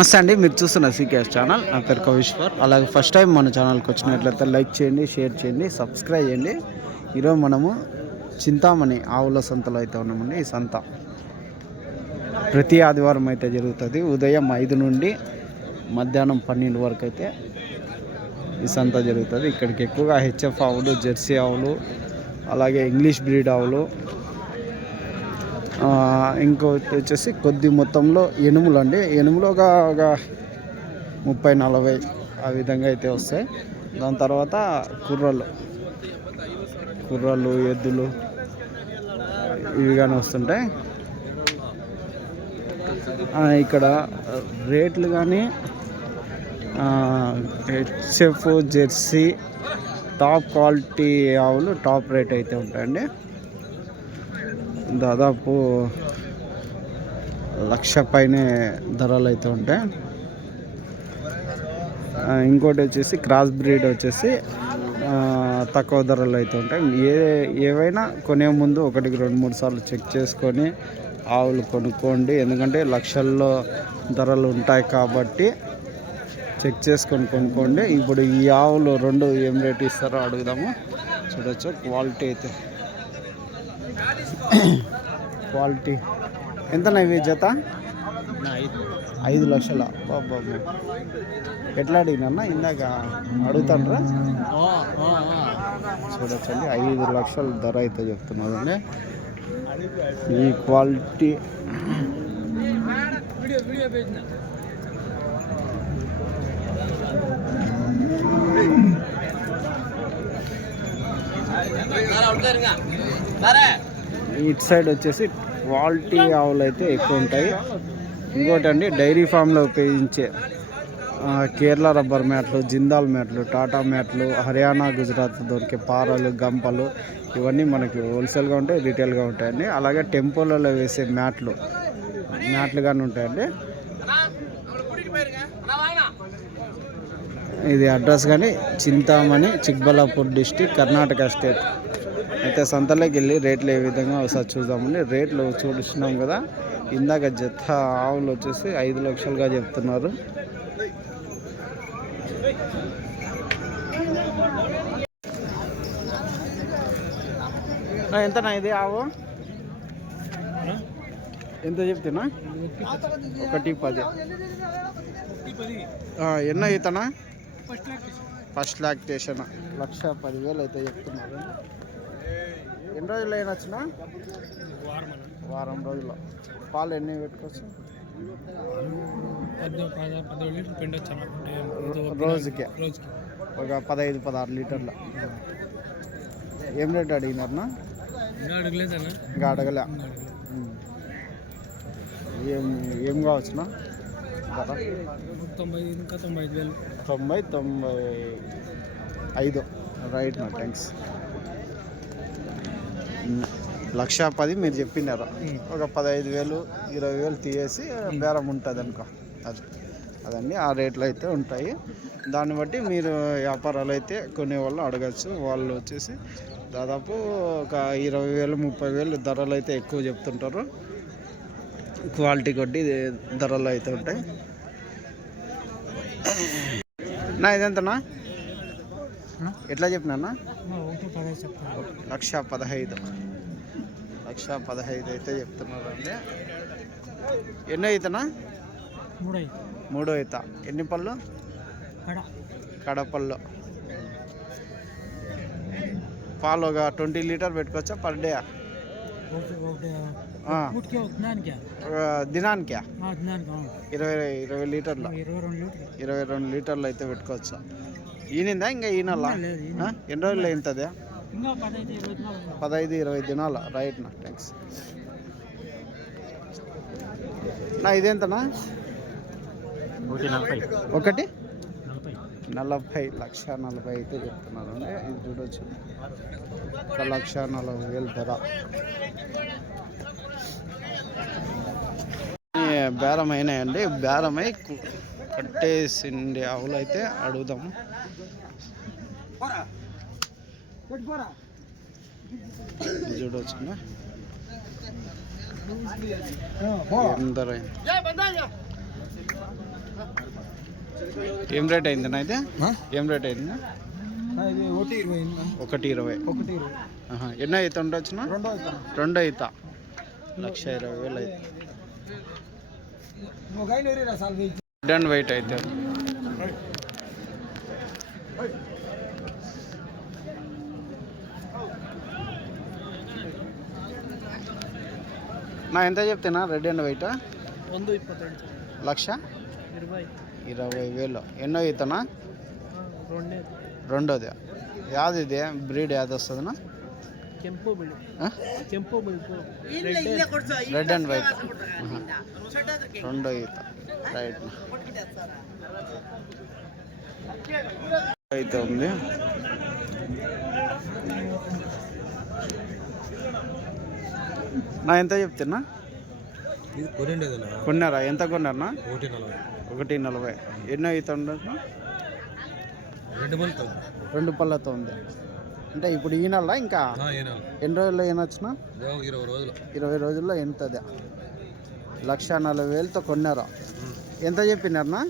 నమస్తే అండి, మీరు చూస్తున్న సీకేఎస్ ఛానల్. నా పేరు కవిశ్వర్. అలాగే ఫస్ట్ టైం మన ఛానల్కి వచ్చినట్లయితే లైక్ చేయండి, షేర్ చేయండి, సబ్స్క్రైబ్ చేయండి. ఈరోజు మనము చింతామణి ఆవుల సంతలో అయితే ఉన్నామండి. ఈ సంత ప్రతి ఆదివారం అయితే జరుగుతుంది. ఉదయం 5 నుండి మధ్యాహ్నం 12 వరకు అయితే ఈ సంత జరుగుతుంది. ఇక్కడికి ఎక్కువగా హెచ్ఎఫ్ ఆవులు, జెర్సీ ఆవులు, అలాగే ఇంగ్లీష్ బ్రీడ్ ఆవులు, ఇంకోటి వచ్చేసి కొద్ది మొత్తంలో ఎనుములు అండి. ఎనుములు ఒక 30-40 ఆ విధంగా అయితే వస్తాయి. దాని తర్వాత కుర్రలు, ఎద్దులు ఇవి కానీ వస్తుంటాయి. ఇక్కడ రేట్లు కానీ హెచ్ఎఫ్, జెర్సీ టాప్ క్వాలిటీ ఆవులు టాప్ రేట్ అయితే ఉంటాయండి. దాదాపు 1,00,000 పైనే ధరలు అయితే ఉంటాయి. ఇంకోటి వచ్చేసి క్రాస్ బ్రీడ్ వచ్చేసి తక్కువ ధరలు అయితే ఉంటాయి. ఏవైనా కొనే ముందు 1-2-3 సార్లు చెక్ చేసుకొని ఆవులు కొనుక్కోండి. ఎందుకంటే లక్షల్లో ధరలు ఉంటాయి కాబట్టి చెక్ చేసుకొని కొనుక్కోండి. ఇప్పుడు ఈ ఆవులు 2 ఏం రేట్ ఇస్తారో అడుగుదాము. చూడొచ్చు క్వాలిటీ అయితే. క్వాలిటీ ఎంత ఇవి జత? 5 లక్షల. బాబా ఎట్లా అడిగినా ఇందాక అడుగుతాండ్రా? చూడొచ్చండి, 5 లక్షల ధర అయితే చెప్తున్నారండి. ఈ క్వాలిటీ ఇటు సైడ్ వచ్చేసి క్వాలిటీ ఆవులు అయితే ఎక్కువ ఉంటాయి. ఇంకోటి అండి, డైరీ ఫామ్లో ఉపయోగించే కేరళ రబ్బర్ మ్యాట్లు, జిందాల్ మ్యాట్లు, టాటా మ్యాట్లు, హర్యానా, గుజరాత్ దొరికే పారలు, గంపలు ఇవన్నీ మనకి హోల్సేల్గా ఉంటాయి, రీటైల్గా ఉంటాయండి. అలాగే టెంపోలలో వేసే మ్యాట్లు కానీ ఉంటాయండి. ఇది అడ్రస్ కానీ చింతామణి, చిక్బల్లాపూర్ డిస్టిక్, కర్ణాటక స్టేట్. అయితే సంతలోకి వెళ్ళి రేట్లు ఏ విధంగా ఒకసారి చూద్దామండి. రేట్లు చూస్తున్నాం కదా, ఇందాక జత ఆవులు వచ్చేసి 5 లక్షలుగా చెప్తున్నారు. ఎంతనా ఇది ఆవు? ఎంత చెప్తున్నా? 1.10. ఎన్నో అవుతానా? ఫస్ట్ లాక్టేషన్ 1,10,000 అయితే చెప్తున్నారు. ఎన్ని రోజులు అయినా వచ్చినా? వారం రోజులు. పాలు ఎన్ని పెట్టుకోవచ్చు? రోజుకి ఒక 15-16 లీటర్ల. ఏం రేట్ అడిగినారన్నా? ఇంకా అడగలే. ఏం కావచ్చునా? 90-95 రైట్ నా. థ్యాంక్స్. 1,10,000 మీరు చెప్పినారు. ఒక 15,000, 20,000 తీసేసి బేరం ఉంటుంది అనుకో. అదండి ఆ రేట్లు అయితే ఉంటాయి. దాన్ని బట్టి మీరు వ్యాపారాలు అయితే కొనేవాళ్ళు అడగచ్చు. వాళ్ళు వచ్చేసి దాదాపు ఒక 20,000, 30,000 ధరలు అయితే ఎక్కువ చెప్తుంటారు. క్వాలిటీ కొట్టి ధరలు అయితే ఉంటాయి. నా ఇదెంతనా? ఎట్లా చెప్పినా? 1,15,000 అయితే చెప్తున్నారండి. ఎన్నో అవుతానా? 3 అవుతా. ఎన్ని పళ్ళు? కడపళ్ళు. పాలు ఒక 20 లీటర్ పెట్టుకోవచ్చా పర్ డే? దినానికి 20 లీటర్లు, 22 లీటర్లు అయితే పెట్టుకోవచ్చా? ఈనిందా ఇంకా ఈనల్లా? ఎన్ని రోజులు అయింటుంది? 15-20 దినాల. రైట్ నా. థ్యాంక్స్ నా. ఇదేంతనా? 1,40,000. 1,40,000 అయితే చెప్తున్నారండి. ఇది చూడవచ్చు, 1,40,000 ధర. బేరం అయినాయండి. బేరమై కట్టేసిండే ఆవులు అయితే అడుగుదాము. చూడవచ్చు ఎంత ఏం రేట్ అయిందన్నా అయితే? ఏం రేట్ అయింది? ఇది 120. 120. 120. ఎన్నో అయితే ఉండొచ్చునా? రెండో అయితే 1,20,000 అయితే. రెడ్ అండ్ వైట్ అయితే నా ఎంత చెప్తేనా? Red and white 1,20,000. ఎన్నో ఈతనా? రెండోది. యాది ఇది బ్రీడ్ యాది వస్తుందనా? Red and white. రెండో ఈత. రైట్ అయితే ఉంది. నా ఎంత చెప్తున్నా? కొన్నారా? ఎంత కొన్నారా? 1,40,000. ఎన్నో ఈత ఉండదు? 2 పళ్ళతో ఉంది. అంటే ఇప్పుడు ఈనాలా ఇంకా ఎన్ని రోజుల్లో ఈనొచ్చునా? 20 రోజుల్లో ఎంతది? 1,40,000తో కొన్నారా? ఎంత చెప్పినారన్నా?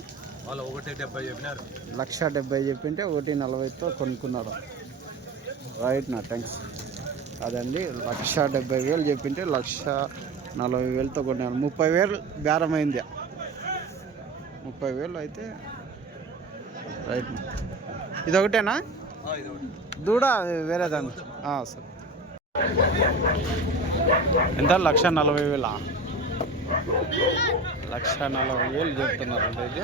1,70,000 చెప్పింటే 1,40,000తో కొనుక్కున్నారు. రైట్ నా థ్యాంక్స్. అదండి 1,70,000 చెప్పింటే 1,40,000తో కొన్నారు. 30,000 బేరం అయింది. 30,000 అయితే రైట్. ఇది ఒకటేనా? దూడ వేరే దాన్ని సరే. ఎంత? 1,40,000. 1,40,000 చెప్తున్నారు. అంటే ఇది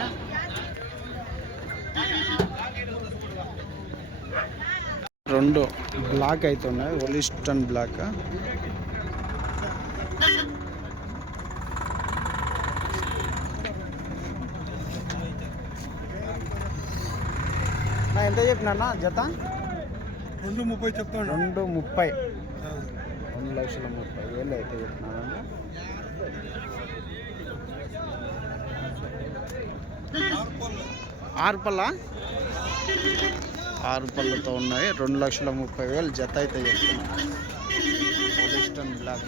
రెండు బ్లాక్ అయితే ఉన్నాయి. ఒలిస్టన్ బ్లాక్. ఎంత చెప్పినా జత? 230 చెప్తాను. 230. 2,30,000 అయితే చెప్తున్నాను. ఆరు పళ్ళతో ఉన్నాయి. 2,30,000 జత అయితే చెప్తున్నాను. ఒలిస్టన్ బ్లాక్.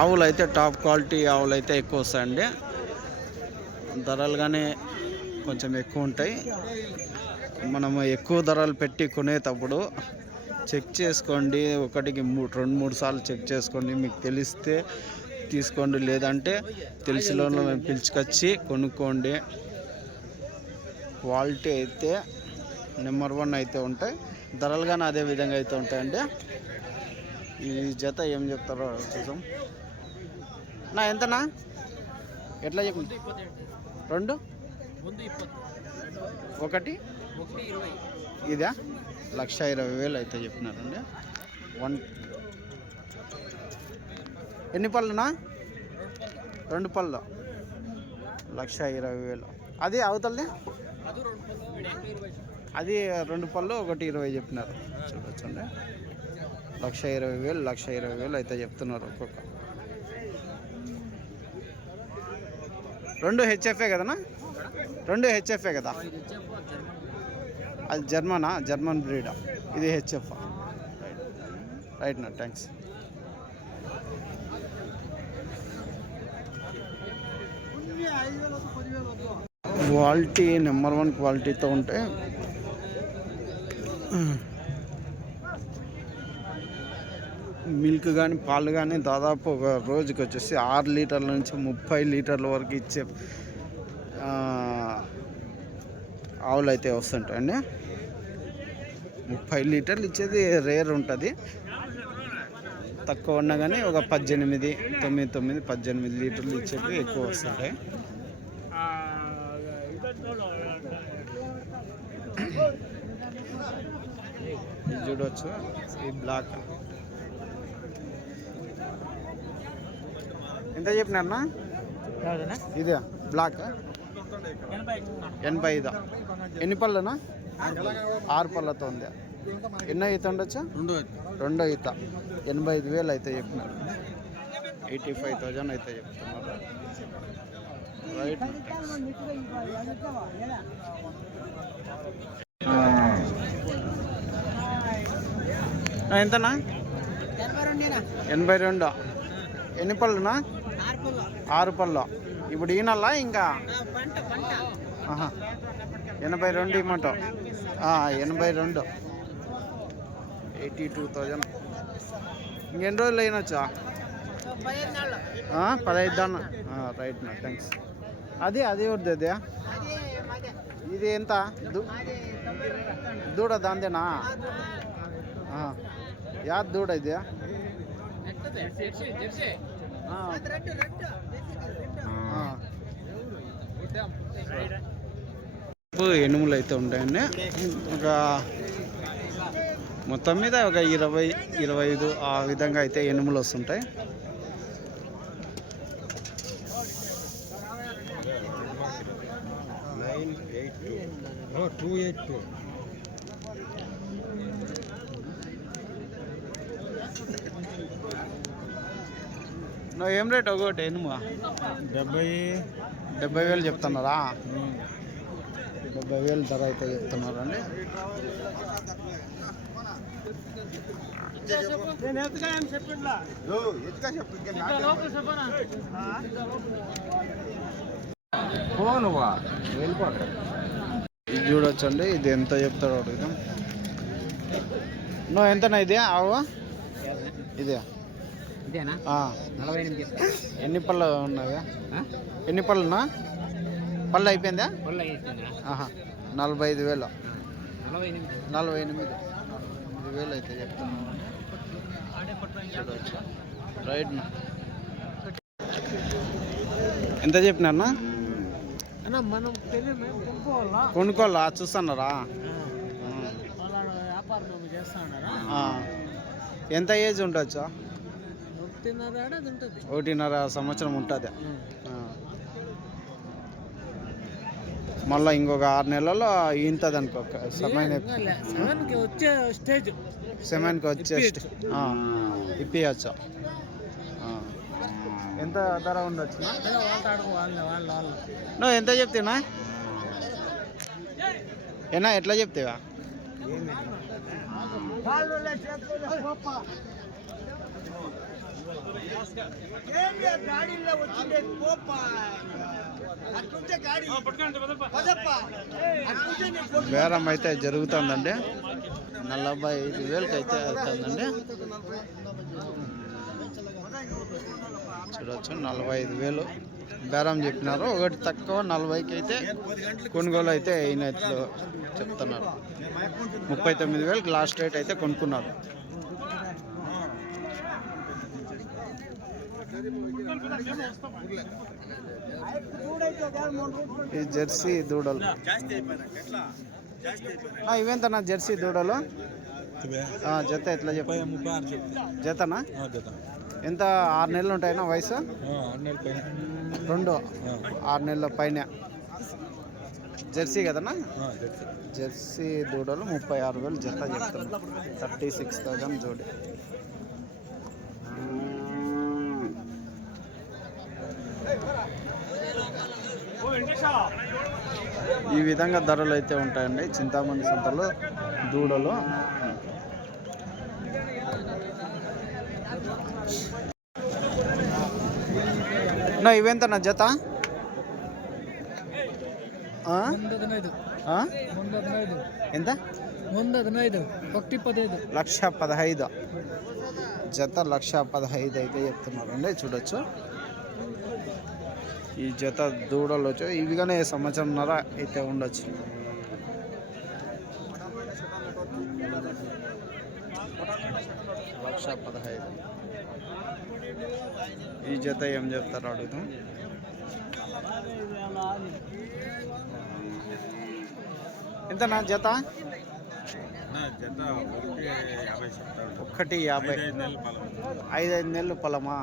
ఆవులు అయితే టాప్ క్వాలిటీ ఆవులు అయితే ఎక్కువ వస్తాయండి. ధరలు కానీ కొంచెం ఎక్కువ ఉంటాయి. మనము ఎక్కువ ధరలు పెట్టి కొనేటప్పుడు చెక్ చేసుకోండి. ఒకటికి 2-3 సార్లు చెక్ చేసుకోండి. మీకు తెలిస్తే తీసుకోండి, లేదంటే తెలిసిన వాళ్ళని పిలుచుకొచ్చి కొనుక్కోండి. క్వాలిటీ అయితే నెంబర్ 1 అయితే ఉంటాయి. ధరలు కానీ అదే విధంగా అయితే ఉంటాయండి. ఈ జత ఏం చెప్తారో చూసాం. నా ఎంతనా? ఎట్లా చెప్పు? 2 1 ఇదా? 1,20,000 అయితే చెప్పినారండి. ఎన్ని పళ్ళునా? 2 పళ్ళు. 1,20,000. అది అవతలది? అది 2 పళ్ళు 1,20,000 చెప్పినారు. చూడొచ్చండి. 1,20,000 1,20,000 అయితే చెప్తున్నారు ఒక్కొక్క. 2 హెచ్ఎఫ్ఏ కదనా? 2 హెచ్ఎఫ్ఏ కదా? అది జర్మన్ బ్రీడా? ఇది హెచ్ఎఫ్. రైట్ నా థ్యాంక్స్. క్వాలిటీ నెంబర్ 1 క్వాలిటీతో ఉంటే మిల్క్ కానీ పాలు కానీ దాదాపు ఒక రోజుకి వచ్చేసి 6 లీటర్ల నుంచి 30 లీటర్ల వరకు ఇచ్చే ఆవులు అయితే వస్తుంటాయండి. 30 లీటర్లు ఇచ్చేది రేర్ ఉంటుంది. తక్కువ ఉన్నా కానీ ఒక 18 లీటర్లు ఇచ్చేవి ఎక్కువ వస్తుంటాయి. ఇది చూడవచ్చు. ఈ బ్లాక్ ఎంత చెప్పినారన్నా? ఇదే బ్లాక్ 85. ఎన్ని పళ్ళనా? 6 పళ్ళతో ఉంది. ఎన్నో ఈత ఉండొచ్చా? 2 ఈత. 85,000 అయితే చెప్పినారు. 85,000 అయితే చెప్తున్నారు. రైట్. ఎంతనా? 82. ఎన్ని పళ్ళునా? 6 పళ్ళు. ఇప్పుడు ఈనల్లా ఇంకా ఆహా. 82 ఇమ్మంటావు. 82, 82,000. ఇంకెన్ని రోజులు అయినొచ్చా? 15 దాన్న. రైట్ నా, థ్యాంక్స్. అది ఎవరిది అది? ఇది ఎంత? దూడ దాందేనా? యాద్ దూడ ఇది? ఎనుములు అయితే ఉంటాయండి. ఒక మొత్తం మీద ఒక 20-25 ఆ విధంగా అయితే ఎనుములు వస్తుంటాయి. నువ్వు ఏం రేట్ ఒకటి ఎనుము? 70,000 చెప్తున్నారా? 70,000 ధర అయితే చెప్తున్నారండి. ఇది చూడొచ్చండి. ఇది ఎంత చెప్తాడో అడుగుదాం. నువ్వు ఎంతనా ఇది ఆవు? ఇదే ఎన్ని పళ్ళు ఉన్నాయా? ఎన్ని పళ్ళునా? పళ్ళు అయిపోయిందా? 45,000. 48,000 అయితే చెప్తున్నాను. చూడవచ్చు. రైట్ నా, ఎంత చెప్పినా? కొనుక్కోవాలా? చూస్తున్నారా? ఎంత ఏజ్ ఉండొచ్చా? 1.5 సంవత్సరం ఉంటుంది. మళ్ళీ ఇంకొక 6 నెలల్లో ఈంతది అనుకో. సెమెన్కి వచ్చే స్టేజ్ ఇప్పియచ్చు. ఎంత ధర ఉండొచ్చు? నువ్వు ఎంత చెప్తానా? ఏనా ఎట్లా చెప్తావా? బేరం అయితే జరుగుతుందండి. 45,000 అయితే అవుతుందండి. చూడవచ్చు. 45,000 బేరం చెప్పినారు. ఒకటి తక్కువ 40కి అయితే కొనుగోలు అయితే అయినట్లు చెప్తున్నారు. 39,000 లాస్ట్ రేట్ అయితే కొనుక్కున్నారు. ఈ జెర్సీ దూడలు ఇవెంతనా? జెర్సీ దూడలు జత ఎట్లా చెప్ప? జతనా? ఎంత? 6 నెలలు ఉంటాయినా వయసు? 2 6 నెలల పైన. జెర్సీ కదనా? జెర్సీ దూడలు 36,000 జత చెప్తాను. 36,000 జోడి. ఈ విధంగా ధరలు అయితే ఉంటాయండి చింతామణి సంతలో దూడలు. నా ఇవెంతనా జత? 115. ఎంత? 1,15,000 జత. 1,15,000 అయితే చెప్తున్నారండి. చూడొచ్చు. ఈ జత దూడలు వచ్చి ఇవిగానే సంవత్సరంన్నర అయితే ఉండొచ్చు. లక్ష 15,000 ఈ జత ఏం చెప్తారు అడుగుతాం. ఎంతనా జత? 1,50,000. 5 నెలలు పొలమా?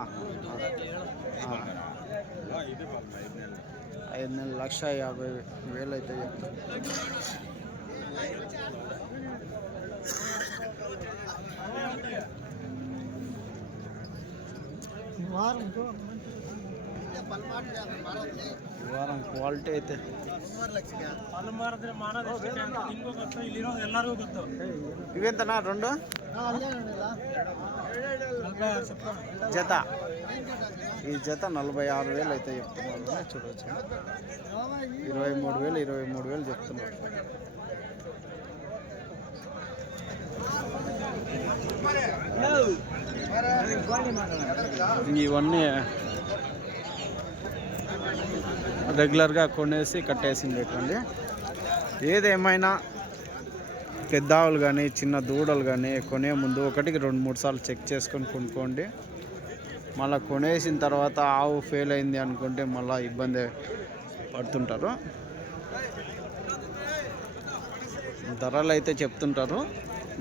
5 నెలలు 1,50,000 అయితే చెప్తారు. ಈ ವಾರ ಕ್ವಾಲಿಟಿ ಐತೆ. ಇವೆಂತನಾ రెండు జత? ఈ జత 46,000 అయితే చెప్తున్నారు. చూడవచ్చు 23,000 చెప్తున్నారు. ఇవన్నీ రెగ్యులర్గా కొనేసి కట్టేసిండేటండి. ఏదేమైనా పెద్ద ఆవులు కానీ చిన్న దూడలు కానీ కొనే ముందు 1-2-3 సార్లు చెక్ చేసుకొని కొనుక్కోండి. మళ్ళీ కొనేసిన తర్వాత ఆవు ఫెయిల్ అయింది అనుకుంటే మళ్ళీ ఇబ్బంది పడుతుంటారు. ధరలు అయితే చెప్తుంటారు,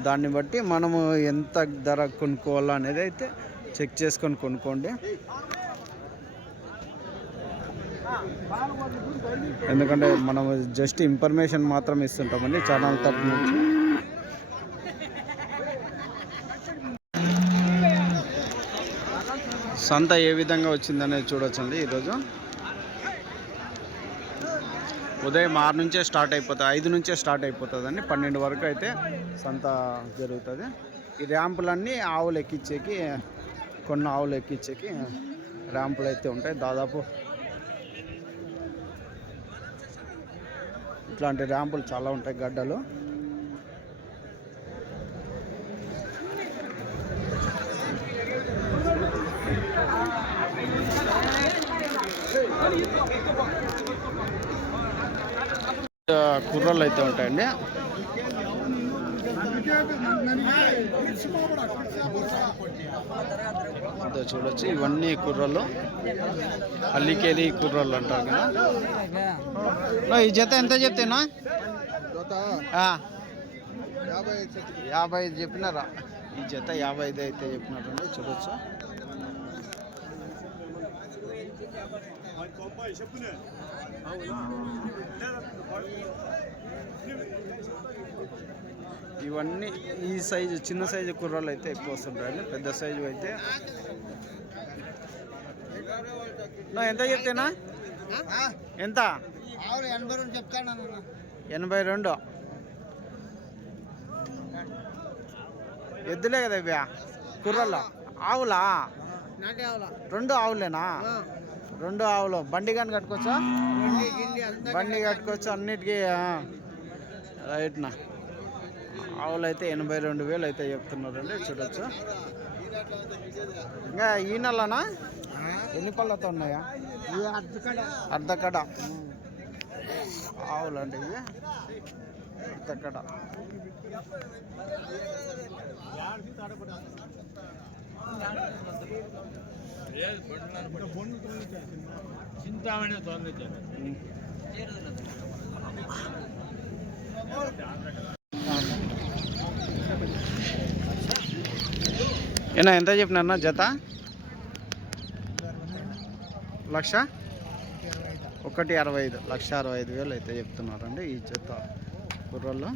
దాన్ని బట్టి మనము ఎంత ధర కొనుక్కోవాలో అనేది అయితే చెక్ చేసుకొని కొనుక్కోండి. ఎందుకంటే మనం జస్ట్ ఇన్ఫర్మేషన్ మాత్రం ఇస్తుంటామండి ఛానల్ తరపు నుంచి. సంత ఏ విధంగా వచ్చిందనేది చూడొచ్చండి. ఈరోజు ఉదయం 6 నుంచే స్టార్ట్ అయిపోతుంది, 5 నుంచే స్టార్ట్ అయిపోతుందండి. 12 వరకు అయితే సంత జరుగుతుంది. ఈ ర్యాంపులన్నీ ఆవులు ఎక్కించేకి, కొన్ని ఆవులు ఎక్కించేకి ర్యాంపులు అయితే ఉంటాయి. దాదాపు ఇట్లాంటి ర్యాంపులు చాలా ఉంటాయి గడ్డలు. కుర్రలు అయితే ఉంటాయండి. అంతా చూడొచ్చు, ఇవన్నీ కుర్రలు, అల్లికేలి కుర్రలు అంటారు కదా. ఈ జత ఎంత చెప్తేనా? 55 చెప్పినారా? ఈ జత 55 అయితే చెప్పినారండి. చూడొచ్చు. ఇవన్నీ ఈ సైజు, చిన్న సైజు కుర్రాలు అయితే ఎక్కువ వస్తుంటాయండి. పెద్ద సైజు అయితే ఎంత చెప్తేనా? ఎంత? 82. ఎద్దులే కదా ఇవి కుర్రలు? ఆవులా? 2 ఆవులేనా? 2 ఆవులు. బండి కానీ కట్టుకోవచ్చా? బండి కట్టుకోవచ్చు అన్నిటికీ. రైట్నా. ఆవులు అయితే 82,000 అయితే చెప్తున్నారండి. చూడొచ్చు. ఇంకా ఈ నెలనా ఎన్ని పళ్ళతో ఉన్నాయా? అర్ధకడ ఆవులండి ఇవి, అర్ధకడ. ఏనా ఎంత చెప్పినా జత? 1,65,000 అయితే చెప్తున్నారండి ఈ జత కుర్రల్లో.